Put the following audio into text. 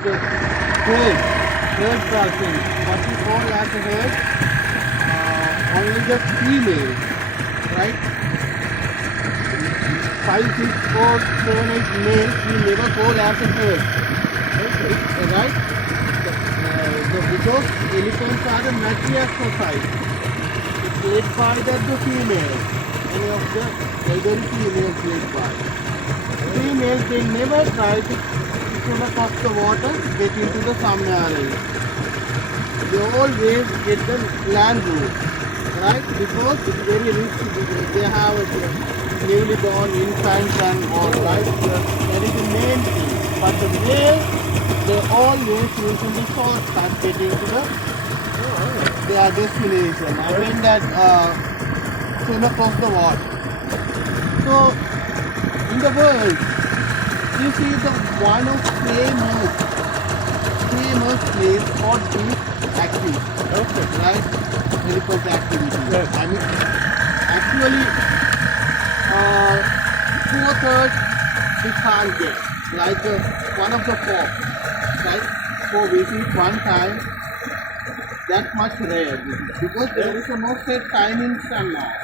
The herd crossing, what we call as a herd, only the female, right? 5, 6, 4, 7, 8 males we never call as a herd. Okay. Right? Because elephants are the matriarch society. It's led by the females. Any of the elderly females led by. Females, they never try to swim across the water, get into the submarine. They always get the land route, right? Because it's very rich. They have a newly born infants and all, right? That is the main thing. But the males, they always using the shortcut getting to their destination. I mean that swim across the water. So in the world, this is the one of famous place for this activity. Okay. Right? Elephant activity. Yes. I mean, actually, 2/3 we can't get. Like one of the four, right? For visit one time, that much rare because there is a no set timings and all.